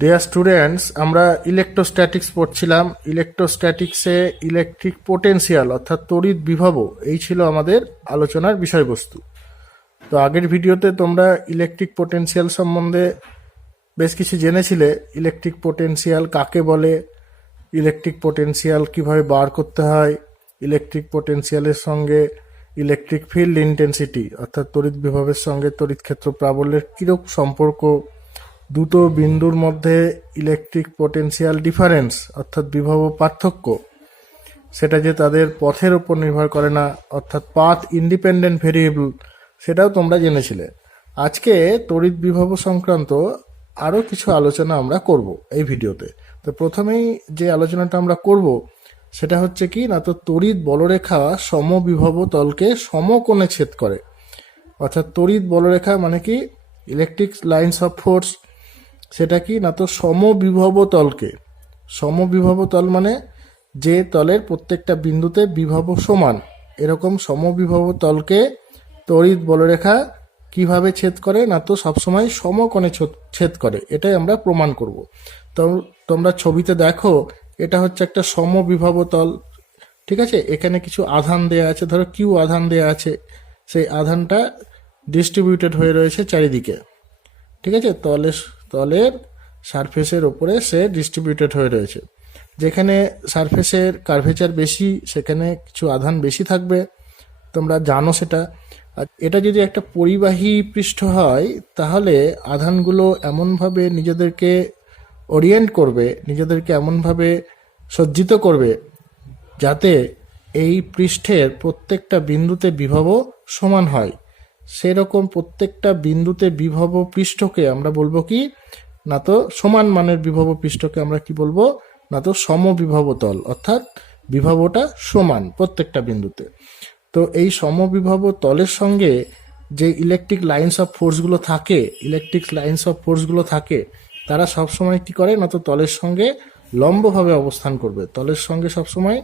Dear students, আমরা electrostatics পড়ছিলাম। ইলেকট্রোস্ট্যাটিক্সে electric potential অর্থাৎ তড়িৎ বিভব এই ছিল আমাদের আলোচনার বিষয়বস্তু। তো আগের ভিডিওতে তোমরা ইলেকট্রিক পোটেনশিয়াল সম্বন্ধে বেশ কিছু জেনেছিলে। ইলেকট্রিক পোটেনশিয়াল কাকে বলে, ইলেকট্রিক পোটেনশিয়াল কিভাবে বার করতে হয়, ইলেকট্রিক পোটেনশিয়ালের সঙ্গে ইলেকট্রিক ফিল্ড ইন্টেন্সিটি অর্থাৎ তড়িৎ বিভবের সঙ্গে তড়িৎ ক্ষেত্র প্রাবল্যের কিরূপ সম্পর্ক, দুটো বিন্দুর মধ্যে ইলেকট্রিক পোটেনশিয়াল ডিফারেন্স অর্থাৎ বিভব পার্থক্য, সেটা যে তাদের পথের উপর নির্ভর করে না অর্থাৎ পাথ ইন্ডিপেন্ডেন্ট ভেরিয়েবল, সেটাও তোমরা জেনেছিলে। আজকে তড়িৎ বিভব সংক্রান্ত আরও কিছু আলোচনা আমরা করব এই ভিডিওতে। তো প্রথমেই যে আলোচনাটা আমরা করব সেটা হচ্ছে কি না, তো তড়িৎ বলরেখা সমবিভব তলকে সমকোণে ছেদ করে। অর্থাৎ তড়িৎ বলরেখা মানে কি, ইলেকট্রিক লাইন্স অফ ফোর্স, সেটা কি না তো সমবিভব তলকে, সমবিভব তল মানে যে তলের প্রত্যেকটা বিন্দুতে বিভব সমান, এরকম সমবিভব তলকে তড়িৎ বলরেখা কিভাবে ছেদ করে না তো সবসময় সমকোণে ছেদ করে। এটাই আমরা প্রমাণ করব। তো তোমরা ছবিতে দেখো, এটা হচ্ছে একটা সমবিভব তল, ঠিক আছে। এখানে কিছু আধান দেয়া আছে, ধরো কিউ আধান দেয়া আছে, সেই আধানটা ডিস্ট্রিবিউটেড হয়ে রয়েছে চারিদিকে, ঠিক আছে। তলের সারফেসের ওপরে সে ডিস্ট্রিবিউটেড হয়ে রয়েছে। যেখানে সারফেসের কার্ভেচার বেশি সেখানে কিছু আধান বেশি থাকবে, তোমরা জানো সেটা। আর এটা যদি একটা পরিবাহী পৃষ্ঠ হয় তাহলে আধানগুলো এমনভাবে নিজেদেরকে ওরিয়েন্ট করবে, নিজেদেরকে এমনভাবে সজ্জিত করবে যাতে এই পৃষ্ঠের প্রত্যেকটা বিন্দুতে বিভব সমান হয়। সেরকম প্রত্যেকটা বিন্দুতে বিভব পৃষ্ঠকে আমরা বলবো কি না তো সমান মানের বিভব পৃষ্ঠকে আমরা কি বলবো না তো সমবিভব তল, অর্থাৎ বিভবটা সমান প্রত্যেকটা বিন্দুতে। তো এই সমবিভব তলের সঙ্গে যে ইলেকট্রিক লাইন্স অফ ফোর্সগুলো থাকে, তারা সবসময় কি করে না তো তলের সঙ্গে লম্বভাবে অবস্থান করবে, তলের সঙ্গে সবসময়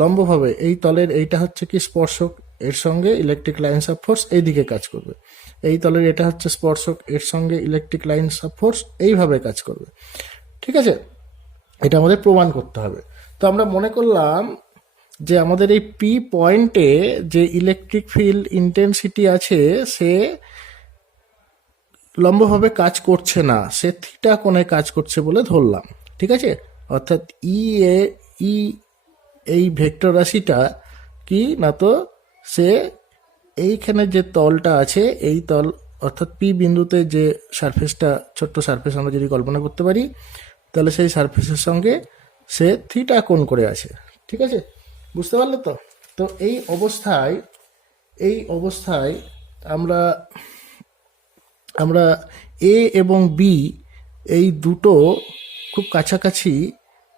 লম্বভাবে। এই তলের এইটা হচ্ছে কি স্পর্শক, এর সঙ্গে ইলেকট্রিক লাইন্স অফ ফোর্স এই দিকে কাজ করবে। এই তলের এটা হচ্ছে স্পর্শক, এর সঙ্গে ইলেকট্রিক লাইন্স অফ ফোর্স এইভাবে কাজ করবে, ঠিক আছে। এটা আমাদের প্রমাণ করতে হবে। তো আমরা মনে করলাম যে আমাদের এই পি পয়েন্টে যে ইলেকট্রিক ফিল্ড ইন্টেন্সিটি আছে সে লম্বভাবে কাজ করছে না, সে থিটা কোণে কাজ করছে বলে ধরলাম, ঠিক আছে। অর্থাৎ ই এই ভেক্টর রাশিটা কি না তো সে এইখানে যে তলটা আছে এই তল অর্থাৎ পি বিন্দুতে যে সারফেসটা, ছোট্ট সারফেস আমরা যদি কল্পনা করতে পারি, তাহলে সেই সারফেসের সঙ্গে সে থিটা কোণ করে আছে, ঠিক আছে। বুঝতে পারলে তো? তো এই অবস্থায় আমরা এ এবং বি এই দুটো খুব কাছাকাছি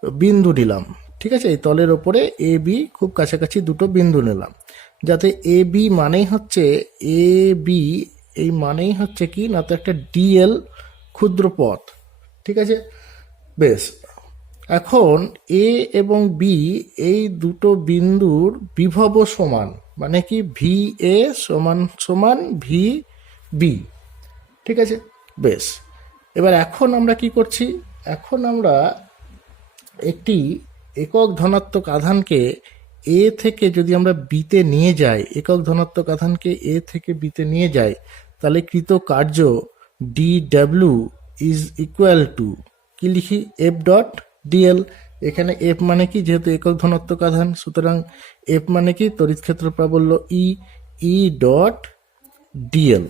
বিন্দু নিলাম, ঠিক আছে। এই তলের ওপরে এ বি খুব কাছাকাছি দুটো বিন্দু নিলাম, যাতে এ বি মানেই হচ্ছে কি না তো একটা ডিএল ক্ষুদ্র পথ, ঠিক আছে। বেশ, এখন এ এবং বি এই দুটো বিন্দুর বিভব সমান, মানে কি ভি এ সমান সমান ভি বি, ঠিক আছে। বেশ, এবার এখন আমরা কি করছি, এখন আমরা একটি একক ধনাত্মক আধানকে এ থেকে যদি আমরা বিতে নিয়ে যাই, একক ধনাত্মক আধানকে এ থেকে বিতে নিয়ে যাই, তাহলে কৃত কার্য D W is equal two কি লিখি, এফ ডট ডিএল। এখানে এফ মানে কি, যেহেতু একক ধনাত্মক আধান সুতরাং এফ মানে কি তড়িৎ ক্ষেত্র প্রাবল্য ই ডট ডিএল,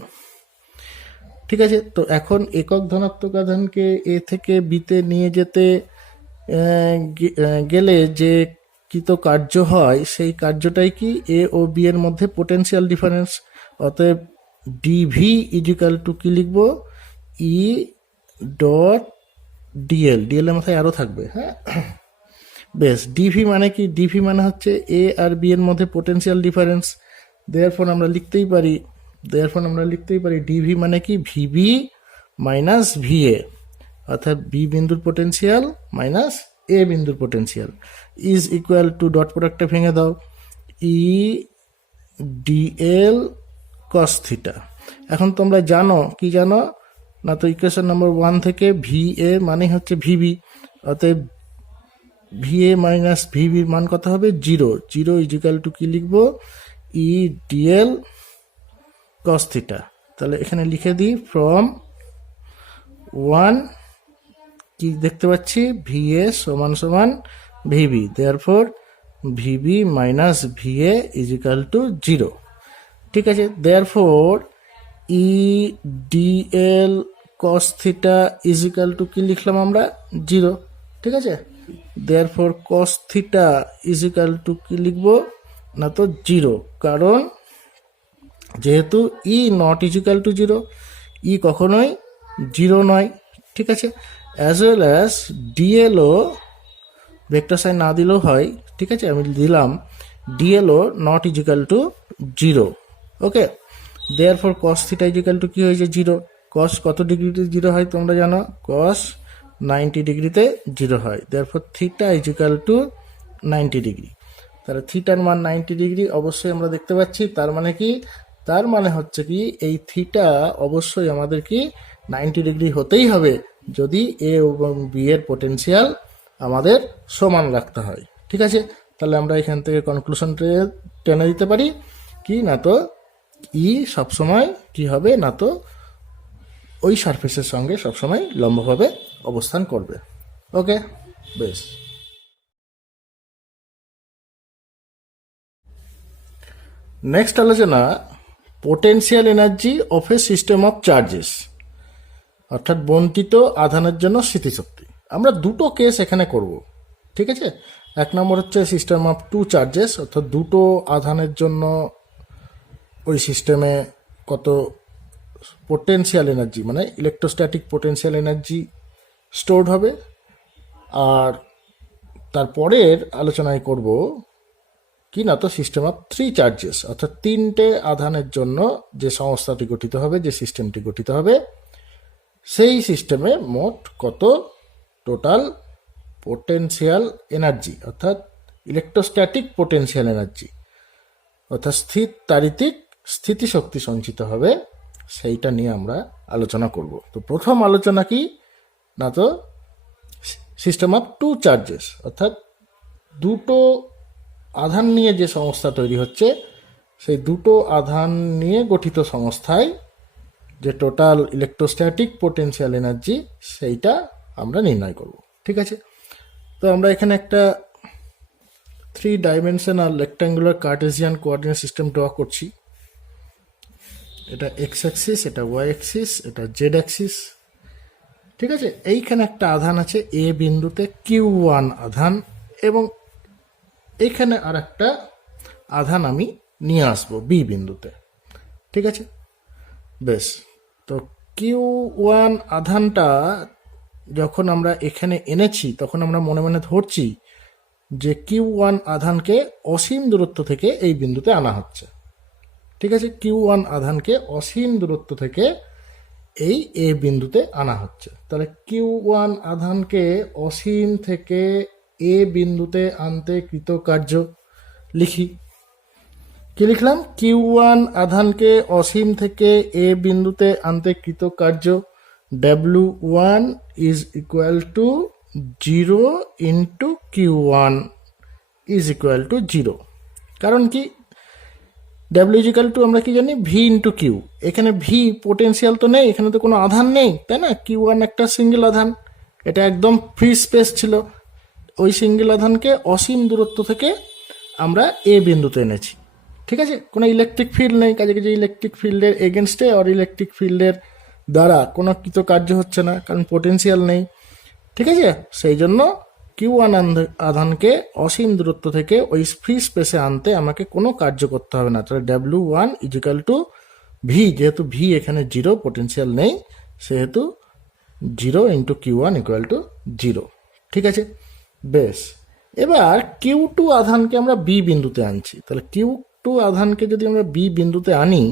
ঠিক আছে। তো এখন একক ধনাত্মক আধানকে এ থেকে বিতে নিয়ে যেতে গেলে যে কৃত কার্য হয় সেই কার্যটাই কি এ ও বি এর মধ্যে পোটেনশিয়াল ডিফারেন্স। অতএব ডিভি ইজিক্যাল টু কি লিখব, ই ডট ডিএল, ডিএল এর মাথায় আরও থাকবে, হ্যাঁ। বেশ, ডিভি মানে কি, ডিভি মানে হচ্ছে এ আর বি এর মধ্যে পোটেনশিয়াল ডিফারেন্স। দেয়ারফর আমরা লিখতেই পারি ডিভি মানে কি ভিবি মাইনাস ভিএ, অর্থাৎ বি বিন্দুর পোটেনশিয়াল মাইনাস এ বিন্দুর potential is equal two dot প্রোডাক্টটা ভেঙে দাও, ই ডিএল কস থিটা। এখন তোমরা জানো না তো ইকুয়েশন নাম্বার 1 থেকে ভি এ মানে হচ্ছে ভিবি, অতএব ভিএ মাইনাস ভিবির মান কত হবে 0। 0 ইজিক্যাল টু কি লিখবো ই ডিএল কস থিটা। তাহলে এখানে লিখে দিই ফ্রম 1 কি দেখতে পাচ্ছি ভিএ সমান সমান VB, therefore VB minus VA is equal to 0। ঠিক আছে, therefore E DL cos theta is equal to কি লিখলাম আমরা 0। ঠিক আছে, therefore cos theta is equal to কি লিখবো না তো 0, কারণ যেহেতু E not is equal to 0, E কখনোই 0 নয়। ঠিক আছে, অ্যাজ ওয়েল অ্যাজ ডিএলও ভেক্টর সাইন না দিলেও হয়। ঠিক আছে, আমি দিলাম ডিএলও not is equal to 0। Okay, therefore cos theta is equal to কি হয়েছে 0। কস কত ডিগ্রিতে 0 হয় তোমরা জানো, কস 90 ডিগ্রিতে 0 হয়। Therefore theta is equal to 90 degree. তাহলে থিটার মান 90 ডিগ্রি অবশ্যই আমরা দেখতে পাচ্ছি। তার মানে কি, তার মানে হচ্ছে কি এই থিটা অবশ্যই আমাদের কি 90 ডিগ্রি হতেই হবে যদি এ এবং বি এর পোটেনশিয়াল আমাদের সমান রাখতে হয়। ঠিক আছে, তাহলে আমরা এখান থেকে কনক্লুশন টেনে দিতে পারি কি না তো ই সবসময় কি হবে না তো ওই সারফেসের সঙ্গে সবসময় লম্বভাবে অবস্থান করবে। ওকে, বেশ। নেক্সট আলোচনা potential energy of a system of charges, অর্থাৎ বন্টিত আধানের জন্য স্থিতিশক্তি। আমরা দুটো কেস এখানে করব। ঠিক আছে, এক নম্বর হচ্ছে সিস্টেম অফ টু চার্জেস, অর্থাৎ দুটো আধানের জন্য ওই সিস্টেমে কত পোটেনশিয়াল এনার্জি মানে ইলেকট্রোস্ট্যাটিক পোটেনশিয়াল এনার্জি স্টোরড হবে। আর তারপরের আলোচনায় করব কি না তো সিস্টেম অফ থ্রি চার্জেস, অর্থাৎ তিনটে আধানের জন্য যে সংস্থাটি গঠিত হবে, যে সিস্টেমটি গঠিত হবে, সেই সিস্টেমে মোট কত টোটাল পোটেনশিয়াল এনার্জি অর্থাৎ ইলেকট্রোস্ট্যাটিক পোটেনশিয়াল এনার্জি অর্থাৎ স্থির তাড়িতিক স্থিতিশক্তি সঞ্চিত হবে, সেইটা নিয়ে আমরা আলোচনা করব। তো প্রথম আলোচনা কি না তো সিস্টেম অফ টু চার্জেস, অর্থাৎ দুটো আধান নিয়ে যে সংস্থা তৈরি হচ্ছে, সেই দুটো আধান নিয়ে গঠিত সংস্থায় যে টোটাল ইলেকট্রোস্ট্যাটিক পোটেনশিয়াল এনার্জি সেইটা আমরা নির্ণয় করব। ঠিক আছে, তো আমরা এখানে একটা 3 dimensional rectangular Cartesian coordinate system draw করছি। এটা এক্স অ্যাক্সিস, এটা ওয়াই অ্যাক্সিস, এটা জেড অ্যাক্সিস। ঠিক আছে, এইখানে একটা আধান আছে এ বিন্দুতে Q1 আধান, এবং এইখানে আর একটা আধান আমি নিয়ে আসবো বি বিন্দুতে। ঠিক আছে, বেশ। তো Q1 আধানটা যখন আমরা এখানে এনেছি তখন আমরা মনে মনে ধরছি যে Q1 আধানকে অসীম দূরত্ব থেকে এই বিন্দুতে আনা হচ্ছে। ঠিক আছে, Q1 আধানকে অসীম দূরত্ব থেকে এই এ বিন্দুতে আনা হচ্ছে। তাহলে Q1 আধানকে অসীম থেকে এ বিন্দুতে আনতে কৃতকার্য লিখি। কি লিখলাম? Q1 আধানকে অসীম থেকে এ বিন্দুতে আনতে কৃতকার্য W1 is equal to 0 into Q1 is equal to 0। কারণ কি W ইজ ইকুয়াল টু আমরা কি জানি V ইন্টু কিউ। এখানে V পোটেনশিয়াল তো নেই, এখানে তো কোনো আধান নেই, তাই না? Q1 একটা সিঙ্গেল আধান, এটা একদম ফ্রি স্পেস ছিল। ওই সিঙ্গেল আধানকে অসীম দূরত্ব থেকে আমরা এ বিন্দুতে এনেছি। ঠিক আছে, কোনো ইলেকট্রিক ফিল্ড নেই, কাজে কাজে ইলেকট্রিক ফিল্ডের এগেনস্টে আর ইলেকট্রিক ফিল্ডের দ্বারা কোনো কার্য হচ্ছে না, কারণ পোটেনশিয়াল নেই। ঠিক আছে, সেই জন্য Q1 আধানকে অসীম দূরত্ব থেকে ওই ফ্রি স্পেসে আনতে আমাকে কোনো কার্য করতে হবে না। তাহলে W1 ইজিক্যাল টু V, যেহেতু V এখানে 0, পোটেনশিয়াল নেই, সেহেতু 0 ইন্টু Q1 ইকুয়াল টু 0। ঠিক আছে, বেশ। এবার Q2 আধানকে আমরা বি বিন্দুতে আনছি। তাহলে Q2 আধানকে যদি আমরা বি বিন্দুতে আনি,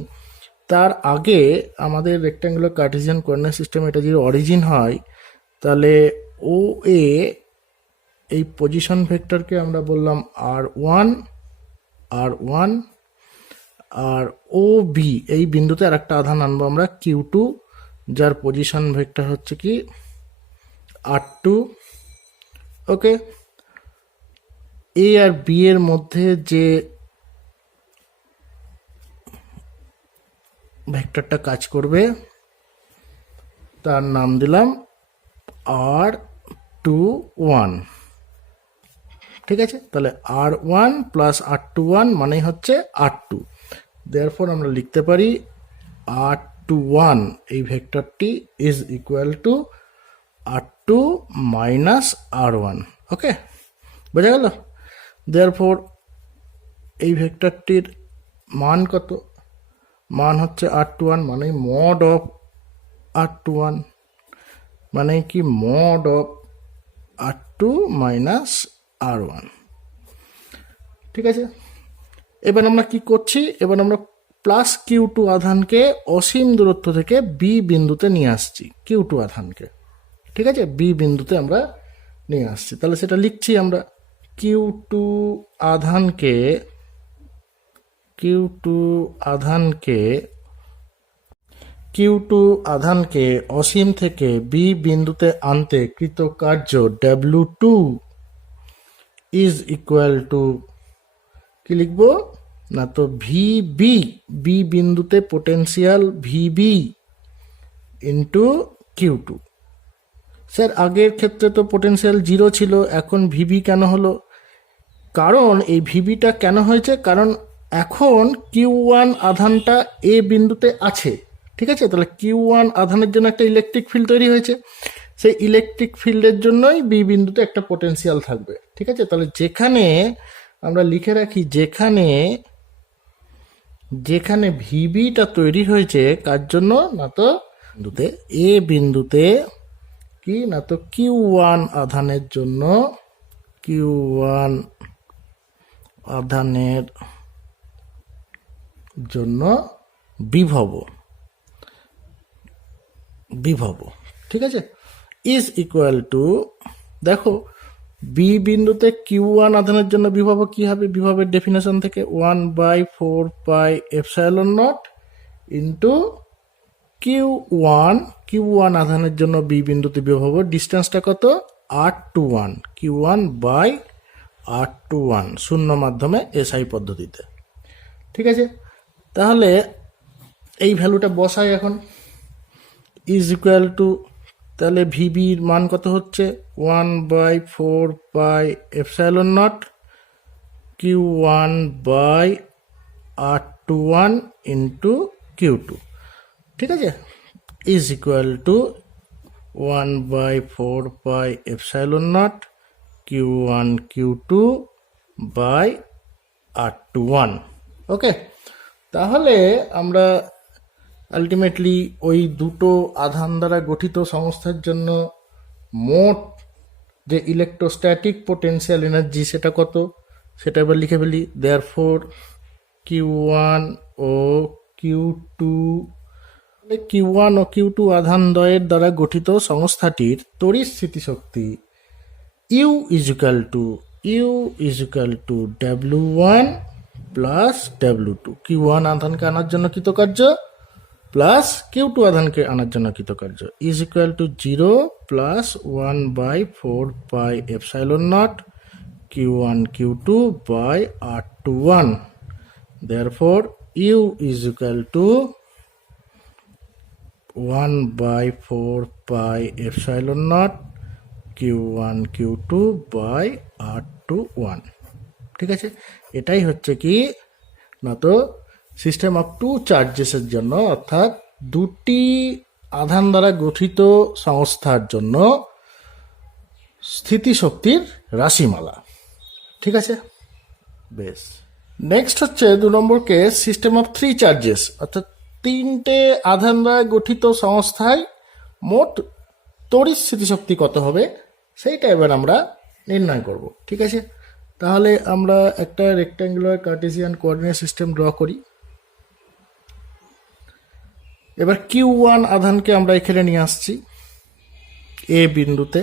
তার আগে আমাদের রেক্ট্যাঙ্গুলার কার্টেসিয়ান কোঅর্ডিনেট সিস্টেম এটা যদি অরিজিন হয়, তাহলে ও এ এই পজিশন ভেক্টরকে আমরা বললাম R1, আর ও বি এই বিন্দুতে আর একটা আধান আনবো আমরা Q2, যার পজিশন ভেক্টর হচ্ছে কি r2। ওকে, এ আর বি এর মধ্যে যে ভেক্টরটা কাজ করবে তার নাম দিলাম r21। ঠিক আছে, তাহলে r1 প্লাস r21 মানেই হচ্ছে r2। দেয়ারফর আমরা লিখতে পারি r21 এই ভেক্টরটি is equal two r2 minus r1। ওকে, বোঝা গেল? দেয়ারফর এই ভেক্টরটির মান কত? মান হচ্ছে r21 মানে মড অফ r21 মানে কি mod of r2 minus r1। ঠিক আছে, এবার আমরা কি করছি? এবার আমরা প্লাস Q2 আধানকে অসীম দূরত্ব থেকে বি বিন্দুতে নিয়ে আসছি। Q2 আধানকে, ঠিক আছে, বি বিন্দুতে আমরা নিয়ে আসছি। তাহলে সেটা লিখছি আমরা Q2 আধানকে অসীম থেকে বি বিন্দুতে আনতে কৃত কার্য W2 ইজ ইকুয়াল টু কি লিখবো না, তো ভিবি, বি বিন্দুতে potential VB into Q2। Sir আগের ক্ষেত্রে তো পোটেন্সিয়াল 0 ছিল, এখন ভিবি কেন হলো? কারণ এই ভিবিটা কেন হয়েছে, কারণ এখন Q1 আধানটা এ বিন্দুতে আছে। ঠিক আছে, তাহলে Q1 আধানের জন্য একটা ইলেকট্রিক ফিল্ড তৈরি হয়েছে, সেই ইলেকট্রিক ফিল্ডের জন্যই বি বিন্দুতে একটা পোটেন্সিয়াল থাকবে। ঠিক আছে, তাহলে যেখানে আমরা লিখে রাখি যেখানে ভিবিটা তৈরি হয়েছে কার জন্য, না তো বিন্দুতে এ বিন্দুতে কি না তো Q1 আধানের জন্য, Q1 আধানের জন্য বিভব। ঠিক আছে, ইজ ইকুয়াল টু, দেখো বি বিন্দুতে Q1 আধানের জন্য বিভব কি হবে? বিভবের ডেফিনেশন থেকে 1/4 pi epsilon not into Q1 আধানের জন্য বি বিন্দুতে বিভব ডিস্টেন্সটা কত? R21, Q1/R21 শূন্য মাধ্যমে SI পদ্ধতিতে। ঠিক আছে, তাহলে এই ভ্যালুটা বসাই এখন, ইজ ইকুয়াল টু, তাহলে ভিবির মান কত হচ্ছে? 1/4 pi epsilon not Q1/R21 into Q2। ঠিক আছে, is equal two 1/4 pi epsilon naught Q1 Q2/R21। ওকে, তাহলে আমরা আলটিমেটলি ওই দুটো আধান দ্বারা গঠিত সংস্থার জন্য মোট যে ইলেকট্রোস্ট্যাটিক পোটেনশিয়াল এনার্জি সেটা কত সেটা এবার লিখে ফেলি। দেয়ারফর Q1 ও Q2 আধান দ্বয়ের দ্বারা গঠিত সংস্থাটির তড়িৎ স্থিতিশক্তি U is equal to W1 plus W2। Q1 আধানকে আনার জন্য কৃতকার্য প্লাস Q2 আধানকে আনার জন্য কৃতকার্য is equal to 0 plus 1/4 pi epsilon naught Q1 Q2/R21। Therefore U is equal to 1/4 pi epsilon naught Q1 Q2/R21। ঠিক আছে, এটাই হচ্ছে কি না তো সিস্টেম অফ টু চার্জেসের জন্য, অর্থাৎ দুটি আধান দ্বারা গঠিত সংস্থার জন্য স্থিতিশক্তির রাশিমালা। ঠিক আছে, বেশ। নেক্সট হচ্ছে 2 নম্বর case, system of three charges, অর্থাৎ তিনটে আধান দ্বারা গঠিত সংস্থায় মোট তড়িৎ স্থিতিশক্তি কত হবে সেইটা এবার আমরা নির্ণয় করব। ঠিক আছে, তাহলে আমরা একটা rectangular Cartesian coordinate system draw করি। এবার Q1 আধানকে আমরা এখানে নিয়ে আসছি এ বিন্দুতে।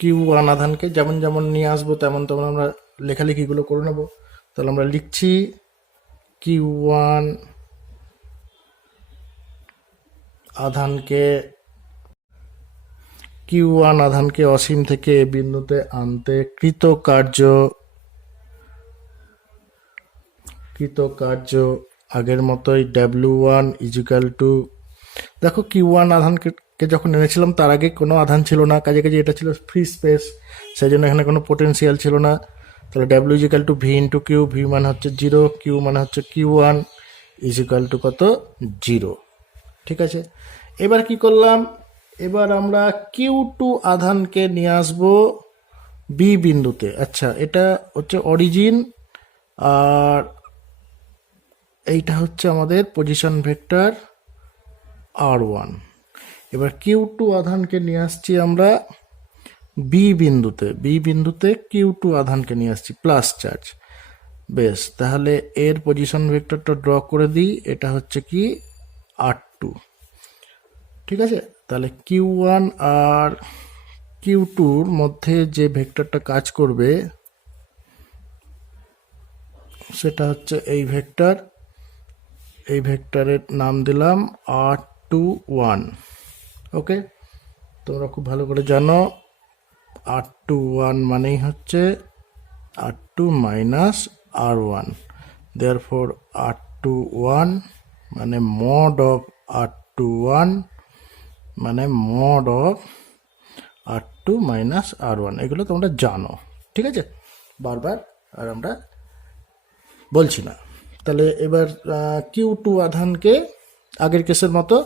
Q1 আধানকে যেমন যেমন নিয়ে আসবো তেমন তেমন আমরা লেখালেখিগুলো করে নেব। তাহলে আমরা লিখছি Q1 আধানকে Q1 আধানকে অসীম থেকে এ বিন্দুতে আনতে কৃতকার্য আগের মতোই W1 ইজিক্যাল টু, দেখো Q1 আধানকে যখন এনেছিলাম তার আগে কোনো আধান ছিল না, কাজে কাজে এটা ছিল ফ্রি স্পেস, সেই জন্য এখানে কোনো পোটেনশিয়াল ছিল না। তাহলে W is equal to V into Q, V মানে হচ্ছে 0, কিউ মানে হচ্ছে Q1 ইজিক্যাল টু কত 0। ঠিক আছে, এবার কি করলাম, এবার আমরা Q2 আধানকে নিয়ে আসবো বি বিন্দুতে। আচ্ছা, এটা হচ্ছে অরিজিন আর এইটা হচ্ছে আমাদের পজিশন ভেক্টর R1। এবার Q2 আধানকে নিয়ে আসছি আমরা বি বিন্দুতে Q2 আধানকে নিয়ে আসছি প্লাস চার্জ। বেশ, তাহলে এর পজিশন ভেক্টরটা ড্র করে দিই, এটা হচ্ছে কি R2। ঠিক আছে, তাহলে Q1 আর Q2-র মধ্যে যে ভেক্টরটা কাজ করবে সেটা হচ্ছে এই ভেক্টর, এই ভেক্টরের নাম দিলাম R21। ওকে, তোমরা খুব ভালো করে জানো R21 মানেই হচ্ছে R2 minus R1, therefore R21 মানে মড অফ R21 মানে mod of R2 minus R1, এগুলো তোমরা জানো। ঠিক আছে, বারবার আর আমরা বলছি না। তাহলে এবার Q2 আধানকে আগের কেসের মতো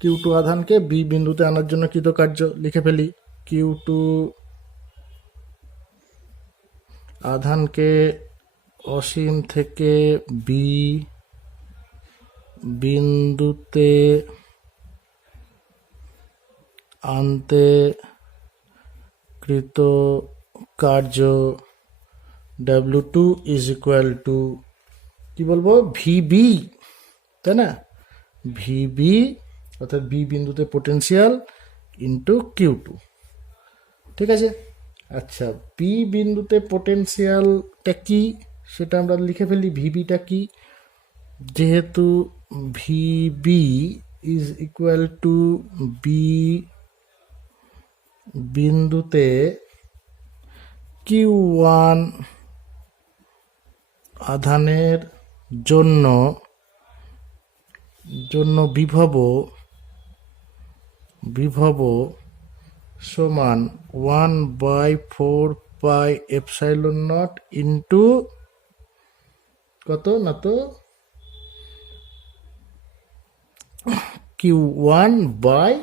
Q2 আধানকে বি বিন্দুতে আনার জন্য কৃতকার্য লিখে ফেলি। Q2 আধানকে অসীম থেকে বি বিন্দুতে আনতে কৃতকার্য W2 ইজ ইকুয়াল টু কি বলবো ভিবি, তাই না, ভিবি অর্থাৎ বি বিন্দুতে পোটেনশিয়াল ইন্টু Q2। ঠিক আছে, আচ্ছা বি বিন্দুতে পোটেনশিয়ালটা কি সেটা আমরা লিখে ফেলি, ভিবিটা কি, যেহেতু VB is equal to B বিন্দুতে Q1 আধানের জন্য বিভব সমান 1/4πε0 ইন্টু কত না তো Q1 বাই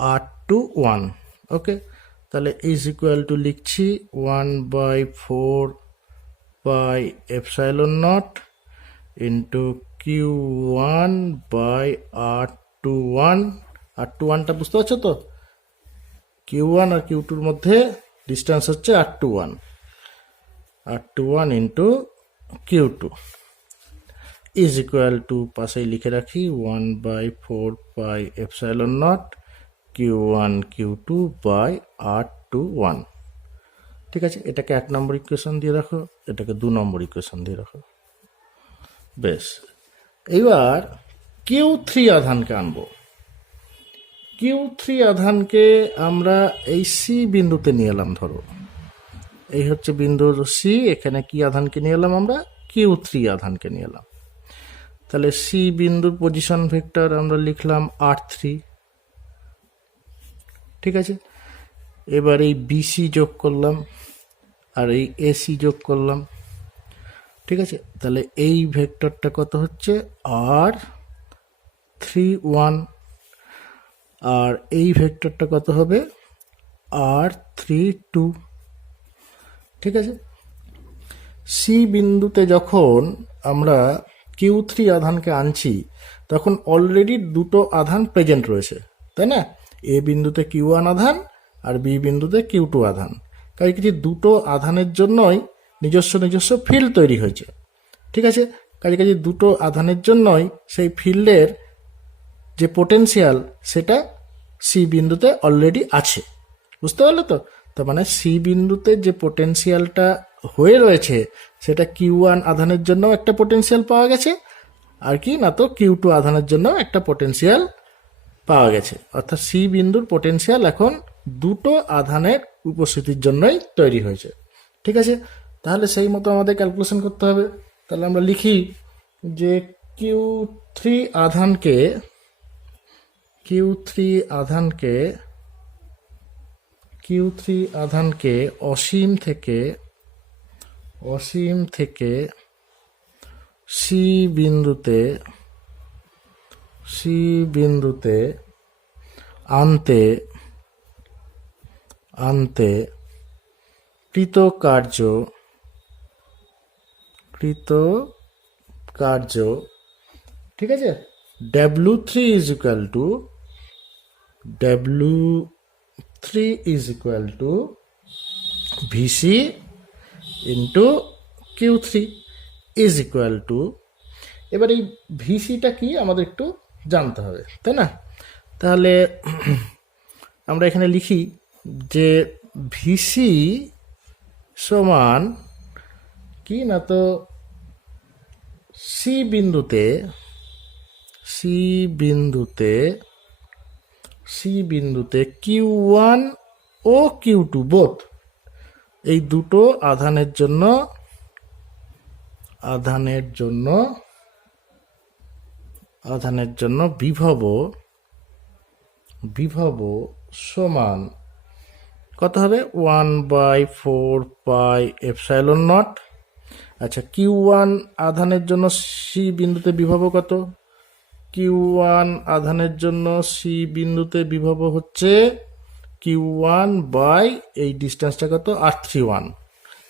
R21। ওকে, তাহলে ইজ ইকুয়াল টু লিখছি 1/4πε0 ইন্টু Q1 বাই R21। R21টা বুঝতে পারছো তো, Q1 আর Q2-র মধ্যে ডিস্টেন্স হচ্ছে R21 into Q2 is equal two পাশেই লিখে রাখি 1/4πε0 Q1 Q2 বাই R21। ঠিক আছে, এটাকে 1 নম্বর ইকুয়েশন দিয়ে রাখো, এটাকে 2 নম্বর ইকুয়েশন দিয়ে রাখো। বেশ, এইবার Q3 আধানকে আনবো। Q3 আধানকে আমরা এই সি বিন্দুতে নিয়ে এলাম, ধরো এই হচ্ছে বিন্দুর সি, এখানে কি আধানকে নিয়ে এলাম আমরা Q3 আধানকে নিয়ে এলাম। তাহলে সি বিন্দুর পজিশন ভেক্টর আমরা লিখলাম R3। ঠিক আছে, এবার এই বিসি যোগ করলাম আর এই এসি যোগ করলাম। ঠিক আছে, তাহলে এই ভেক্টরটা কত হচ্ছে R31 আর এই ভেক্টরটা কত হবে R32। ঠিক আছে, সি বিন্দুতে যখন আমরা Q3 আধানকে আনছি তখন অলরেডি দুটো আধান প্রেজেন্ট রয়েছে, তাই না, এ বিন্দুতে Q1 আধান আর বি বিন্দুতে Q2 আধান। কাজে কিছু দুটো আধানের জন্যই নিজস্ব ফিল্ড তৈরি হয়েছে। ঠিক আছে, কাজে দুটো আধানের জন্যই সেই ফিল্ডের যে পোটেনশিয়াল সেটা সি বিন্দুতে অলরেডি আছে। বুঝতে পারলে তো, তার মানে সি বিন্দুতে যে পোটেনশিয়ালটা হয়ে রয়েছে সেটা Q1 আধানের জন্য একটা পোটেনশিয়াল পাওয়া গেছে, আর কি না তো Q2 আধানের জন্য একটা পোটেনশিয়াল পাওয়া গেছে। অর্থাৎ সি বিন্দুর পোটেনশিয়াল এখন দুটো আধানের উপস্থিতির জন্যই তৈরি হয়েছে। ঠিক আছে, তাহলে সেই মতো আমাদের ক্যালকুলেশন করতে হবে। তাহলে আমরা লিখি যে কিউ থ্রি আধানকে অসীম থেকে সি বিন্দুতে আনতে কৃতকার্য ঠিক আছে, W3 is equal to VC into Q3 is equal to, এবার এই ভিসিটা কি আমাদের একটু জানতে হবে, তাই না? তাহলে আমরা এখানে লিখি যে ভিসি সমান কি না, তো সি বিন্দুতে Q1 ও Q2 বোথ, এই দুটো আধানের জন্য বিভব সমান কত হবে? 1/4πε0। আচ্ছা, Q1 আধানের জন্য সি বিন্দুতে বিভব কত? Q1 আধানের জন্য সি বিন্দুতে বিভব হচ্ছে Q1 বাই এই ডিস্টেন্সটা কত? R31।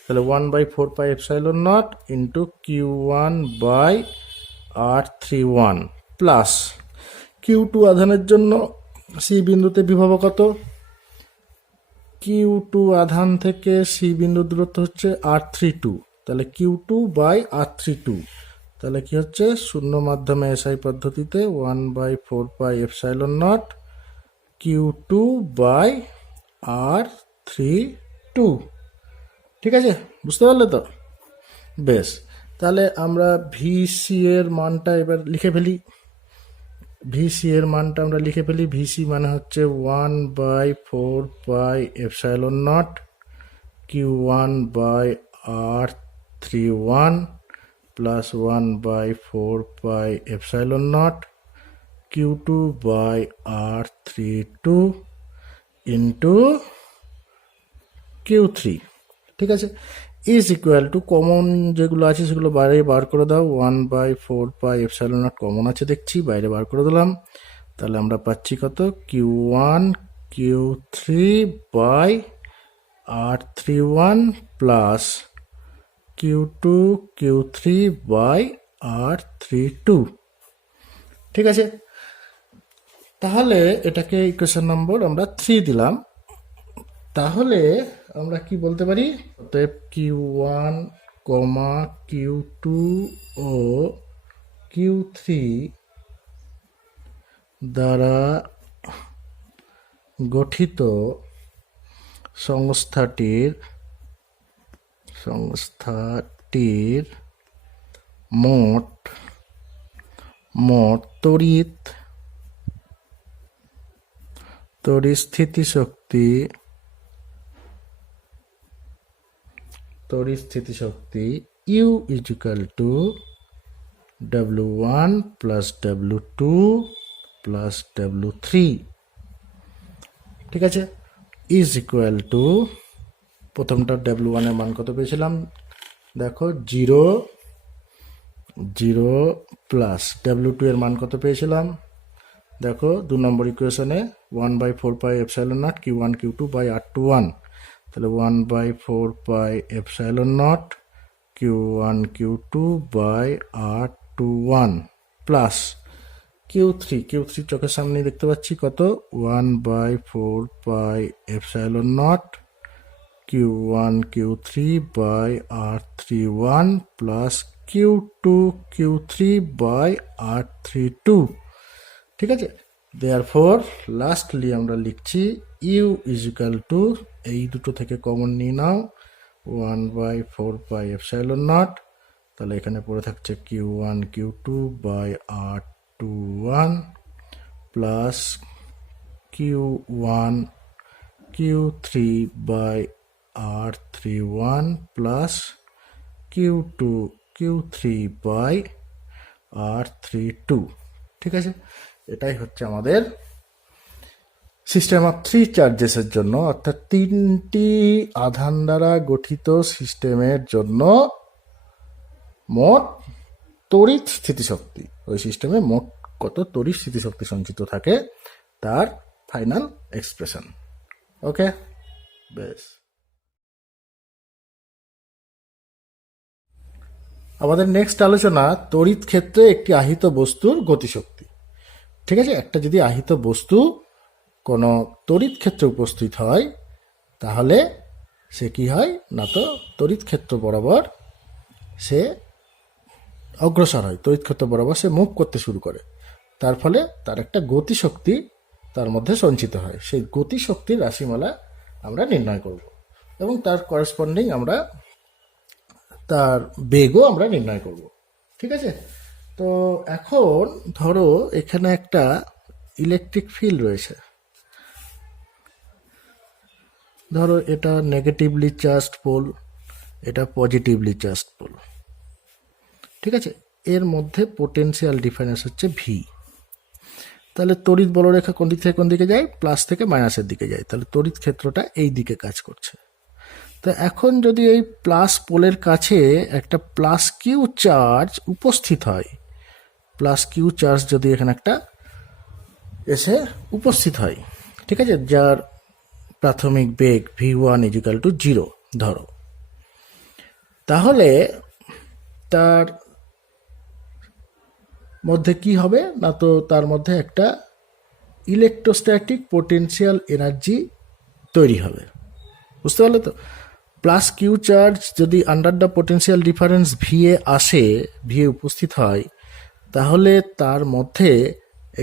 তাহলে 1/4πε0 into Q1 by R31 plus Q2 আধানের জন্য সি বিন্দুতে বিভব কত? Q2 আধান থেকে সি বিন্দু দূরত্ব হচ্ছে R32, তাহলে Q2 বাই R32, তাহলে কি হচ্ছে? শূন্য মাধ্যমে এসআই পদ্ধতিতে 1/4πε0 Q2 বাই R32। ঠিক আছে, বুঝতে পারলে তো? বেশ, তাহলে আমরা ভিসি এর মানটা এবার লিখে ফেলি। ভিসি মানে হচ্ছে 1/4πε0 Q1 by R31 plus 1/4πε0 Q2 by R32 into Q3। ঠিক আছে, ইজ ইকুয়াল টু, কমন যেগুলো আছে সেগুলো বাইরে বার করে দাও। 1/4πε0 কমন আছে দেখছি, বাইরে বার করে দিলাম। তাহলে আমরা পাচ্ছি কত? Q1 Q3 by R31 plus Q2 Q3 by R32। ঠিক আছে, তাহলে এটাকে ইকুয়েশন নম্বর আমরা 3 দিলাম। তাহলে আমরা কি বলতে পারি? অতএব Q1, Q2 ও Q3 দ্বারা গঠিত সংস্থাটির মোট তড়িৎ স্থিতিশক্তি U is equal to W1 plus W2 plus W3। ঠিক আছে, is equal to, প্রথমটা W1 এর মান কত পেয়েছিলাম? দেখো 0 প্লাস W2 এর মান কত পেয়েছিলাম? দেখো 2 নম্বর ইকুয়েশনে 1/4πε0 Q1 Q2 বাই R21, তাহলে 1/4πε0 Q1 Q2 by R21 plus Q3 চোখের সামনে দেখতে পাচ্ছি কত? 1/4πε0 Q1 Q3 by R31 plus Q2 Q3 by R32। ঠিক আছে, দেয়ারফর লাস্টলি আমরা লিখছি U is equal to, এই দুটো থেকে কমন নিয়ে নাও, 1/4πε0, তাহলে এখানে পড়ে থাকছে Q1 Q2 by R21 plus Q1 Q3 by R31 plus Q2 Q3 by R32। ঠিক আছে, এটাই হচ্ছে আমাদের সিস্টেম অফ থ্রি চার্জেসের জন্য, অর্থাৎ তিনটি আধান দ্বারা গঠিত সিস্টেমের জন্য মোট তড়িৎ স্থিতিশক্তি, ওই সিস্টেমে মোট কত তড়িৎ স্থিতিশক্তি সঞ্চিত থাকে তার ফাইনাল এক্সপ্রেশন। ওকে, বেশ। আমাদের নেক্সট আলোচনা তড়িৎ ক্ষেত্রে একটি আহিত বস্তুর গতিশক্তি। ঠিক আছে, একটা যদি আহিত বস্তু কোনো তড়িৎ ক্ষেত্রে উপস্থিত হয় তাহলে সে কি হয় না, তো তড়িৎ ক্ষেত্র বরাবর সে অগ্রসর হয়, তড়িৎ ক্ষেত্র বরাবর সে মুভ করতে শুরু করে, তার ফলে তার একটা গতিশক্তি তার মধ্যে সঞ্চিত হয়। সেই গতিশক্তির রাশিমালা আমরা নির্ণয় করব এবং তার করেসপন্ডিং আমরা তার বেগও আমরা নির্ণয় করব। ঠিক আছে, তো এখন ধরো এখানে একটা ইলেকট্রিক ফিল্ড রয়েছে, ধরো এটা নেগেটিভলি চার্জড পোল, এটা পজিটিভলি চার্জড পোল। ঠিক আছে, এর মধ্যে পোটেনশিয়াল ডিফারেন্স হচ্ছে ভি। তাহলে তড়িৎ বলরেখা কোন দিক থেকে কোন দিকে যায়, প্লাস থেকে মাইনাসের দিকে যায়, তাহলে তড়িৎ ক্ষেত্রটা এই দিকে কাজ করছে। তো এখন যদি এই প্লাস পোলের কাছে একটা প্লাস কিউ চার্জ উপস্থিত হয়, প্লাস কিউ চার্জ যদি এখানে একটা এসে উপস্থিত হয়, ঠিক আছে, যার প্রাথমিক বেগ v1 = 0 ধরো, তাহলে তার মধ্যে কি হবে না, তো তার মধ্যে একটা ইলেকট্রোস্ট্যাটিক পোটেনশিয়াল এনার্জি তৈরি হবে। বুঝতে পারলে তো, প্লাস কিউ চার্জ যদি under the potential difference VA আসে, ভিএ উপস্থিত হয়, তাহলে তার মধ্যে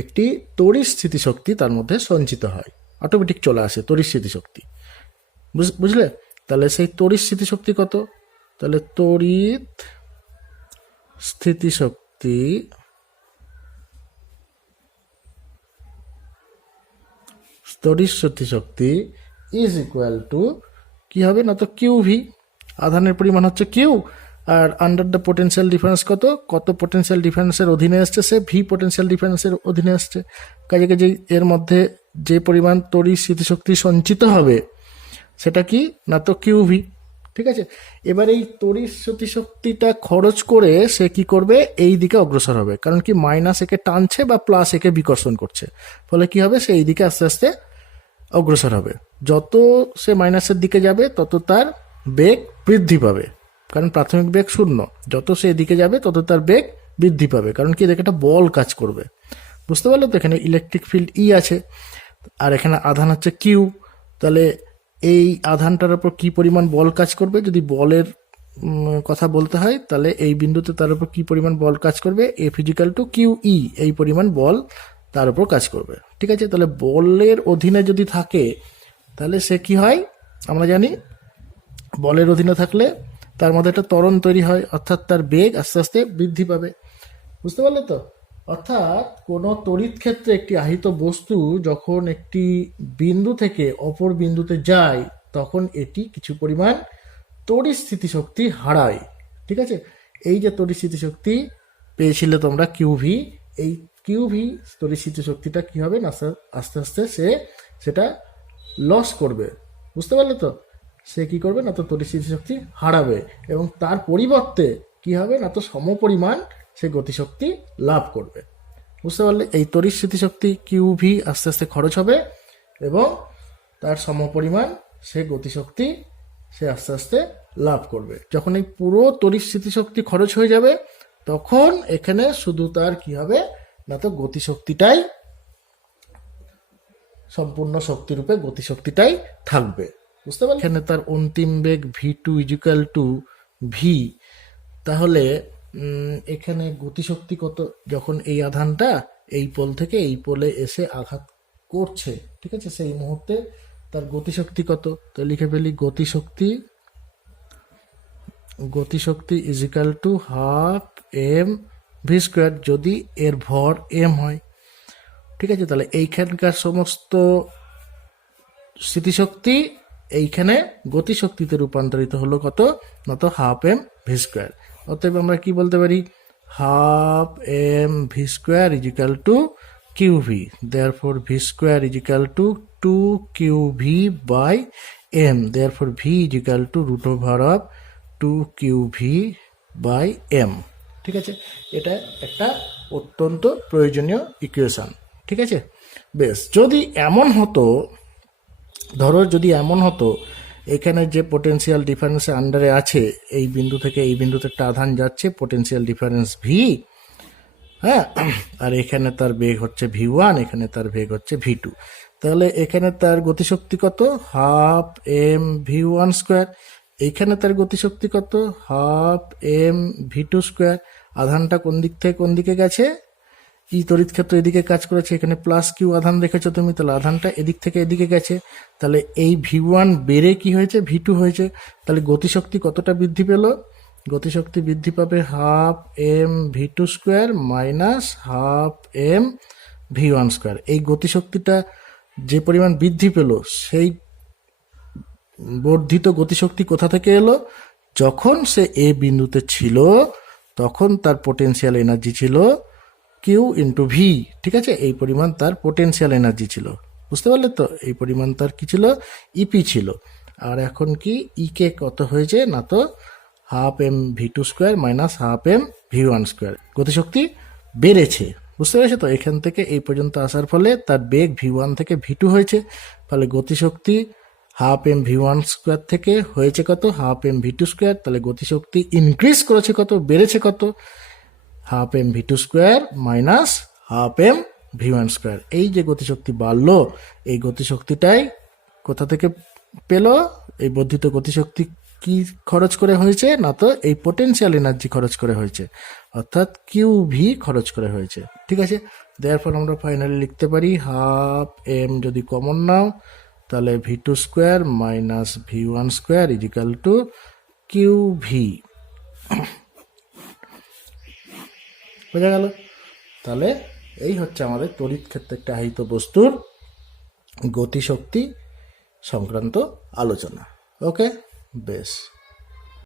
একটি তড়িৎ স্থিতিশক্তি তার মধ্যে সঞ্চিত হয়, অটোমেটিক চলে আসে তড়িৎ স্থিতিশক্তি। বুঝলে, তাহলে সেই তড়িৎ স্থিতিশক্তি কত, তাহলে তড়িৎ স্থিতিশক্তি ইজ ইকুয়াল টু কি হবে না, তো কিউ ভি, আধানের পরিমাণ হচ্ছে কিউ, আর আন্ডার দ্য পোটেনশিয়াল ডিফারেন্স কত, কত পোটেনশিয়াল ডিফারেন্সের অধীনে আসছে, সে ভি পোটেনশিয়াল ডিফারেন্সের অধীনে আসছে। কাজে কাজে এর মধ্যে যে পরিমাণ তড়িৎ স্থিতিশক্তি সঞ্চিত হবে সেটা কি না, তো কিউ ভি। ঠিক আছে, এবার এই তড়িৎ স্থিতিশক্তিটা খরচ করে সে কি করবে, এই দিকে অগ্রসর হবে, কারণ কি মাইনাস একে টানছে বা প্লাস একে বিকর্ষণ করছে, ফলে কি হবে, সে এই দিকে আস্তে আস্তে অগ্রসর হবে। যত সে মাইনাসের দিকে যাবে তত তার বেগ বৃদ্ধি পাবে, কারণ প্রাথমিক বেগ 0, যত সে এদিকে যাবে তত তার বেগ বৃদ্ধি পাবে, কারণ কি এদিকে একটা বল কাজ করবে। বুঝতে পারলে তো, এখানে ইলেকট্রিক ফিল্ড ই আছে আর এখানে আধান হচ্ছে কিউ, তাহলে এই আধানটার উপর কি পরিমাণ বল কাজ করবে, যদি বলের কথা বলতে হয় তাহলে এই বিন্দুতে তার উপর কি পরিমাণ বল কাজ করবে, F is equal to Q E, এই পরিমাণ বল তার উপর কাজ করবে। ঠিক আছে, তাহলে বলের অধীনে যদি থাকে তাহলে সে কি হয় আমরা জানি, বলের অধীনে থাকলে তার মধ্যে একটা ত্বরণ তৈরি হয়, অর্থাৎ তার বেগ আস্তে আস্তে বৃদ্ধি পাবে। বুঝতে পারলে তো, অর্থাৎ কোনো তড়িৎ ক্ষেত্রে একটি আহিত বস্তু যখন একটি বিন্দু থেকে অপর বিন্দুতে যায় তখন এটি কিছু পরিমাণ তড়িৎ স্থিতিশক্তি হারায়। ঠিক আছে, এই যে তড়িৎ স্থিতিশক্তি পেয়েছিলে তোমরা কিউভি, এই কিউভি তড়িৎ স্থিতিশক্তিটা কি হবে না, আস্তে আস্তে সেটা লস করবে। বুঝতে পারলে তো, সে কি করবে না, তো তড়িৎ স্থিতিশক্তি হারাবে এবং তার পরিবর্তে কি হবে না, তো সমপরিমাণ সে গতিশক্তি লাভ করবে। বুঝতে পারলে, এই তড়িৎ স্থিতিশক্তি কিউভি আস্তে আস্তে খরচ হবে এবং তার সমপরিমাণ সে গতিশক্তি সে আস্তে আস্তে লাভ করবে। যখন এই পুরো তড়িৎ স্থিতিশক্তি খরচ হয়ে যাবে তখন এখানে শুধু তার কি হবে না, তো গতিশক্তিটাই সম্পূর্ণ শক্তিরূপে গতিশক্তিটাই থাকবে। বুঝতে পারলে, এখানে তার অন্তিম বেগ v2 = ভি, তাহলে এখানে গতিশক্তি কত, যখন এই আধানটা এই পোল থেকে এই পোলে এসে আঘাত করছে, ঠিক আছে, সেই মুহূর্তে তার গতিশক্তি কত, তো লিখে ফেলি গতিশক্তি = 12 mv², যদি এর ভর m হয়। ঠিক আছে, তাহলে এইখানকার সমস্ত স্থিতিশক্তি এইখানে গতিশক্তিতে রূপান্তরিত হলো কত, না তো হাফ এম ভি স্কোয়ার। অতএব আমরা কি বলতে পারি, half M V square is equal to Q V, therefore V square is equal to 2 Q V by M, therefore V is equal to root over of 2 Q V by M. ঠিক আছে, এটা একটা অত্যন্ত প্রয়োজনীয় equation. ঠিক আছে, বেশ, যদি এমন হতো, ধরো যদি এমন হতো এখানে যে পোটেনশিয়াল ডিফারেন্সের আন্ডারে আছে, এই বিন্দু থেকে এই বিন্দুতে একটা আধান যাচ্ছে, পোটেনশিয়াল ডিফারেন্স ভি, হ্যাঁ, আর এখানে তার বেগ হচ্ছে ভি1, এখানে তার বেগ হচ্ছে ভি2, তাহলে এখানে তার গতিশক্তি কত, হাফ এম ভি1 স্কোয়ার, এইখানে তার গতিশক্তি কত, হাফ এম ভি2 স্কোয়ার। আধানটা কোন দিক থেকে কোন দিকে গেছে, ই তড়িৎ ক্ষেত্র এদিকে কাজ করেছে, এখানে প্লাস কিউ আধান দেখেছো তুমি, তাহলে আধানটা এদিক থেকে এদিকে গেছে, তাহলে এই ভি1 বেড়ে কি হয়েছে, ভি2 হয়েছে, তাহলে গতিশক্তি কতটা বৃদ্ধি পেল, গতিশক্তি বৃদ্ধি পাবে half M V two square minus half M V one square. এই গতিশক্তিটা যে পরিমাণ বৃদ্ধি পেল, সেই বর্ধিত গতিশক্তি কোথা থেকে এলো, যখন সে এ বিন্দুতে ছিল তখন তার পোটেনশিয়াল এনার্জি ছিল কিউ ইন্টু ভি। ঠিক আছে, এই পরিমাণ তার পোটেনশিয়াল এনার্জি ছিল, বুঝতে পারলে তো, এই পরিমাণ তার কি ছিল, ইপি ছিল। আর এখন কি ইকে কত হয়েছে, না তো half M V two square minus half M V one square, গতিশক্তি বেড়েছে, বুঝতে পেরেছো তো। এখান থেকে এই পর্যন্ত আসার ফলে তার বেগ ভি1 থেকে ভি2 হয়েছে, ফলে গতিশক্তি হাফ এম ভি1 স্কোয়ার থেকে হয়েছে কত, হাফ এম ভি2 স্কোয়ার, তাহলে গতিশক্তি ইনক্রিজ করেছে কত, বেড়েছে কত, half M V two square minus half M V one square. এই যে গতিশক্তি বাড়লো, এই গতিশক্তিটাই কোথা থেকে পেল, এই বর্ধিত গতিশক্তি কি খরচ করে হয়েছে, না তো এই পোটেনশিয়াল এনার্জি খরচ করে হয়েছে, অর্থাৎ কিউ ভি খরচ করে হয়েছে। ঠিক আছে, দেয়ারফর আমরা ফাইনালি লিখতে পারি হাফ এম যদি কমন নাও, তাহলে V two square minus V one square is equal to Q V. বোঝা গেল? তাহলে এই হচ্ছে আমাদের তড়িৎ ক্ষেত্রে একটা আহিত বস্তুর গতিশক্তি সংক্রান্ত আলোচনা। ওকে, বেশ।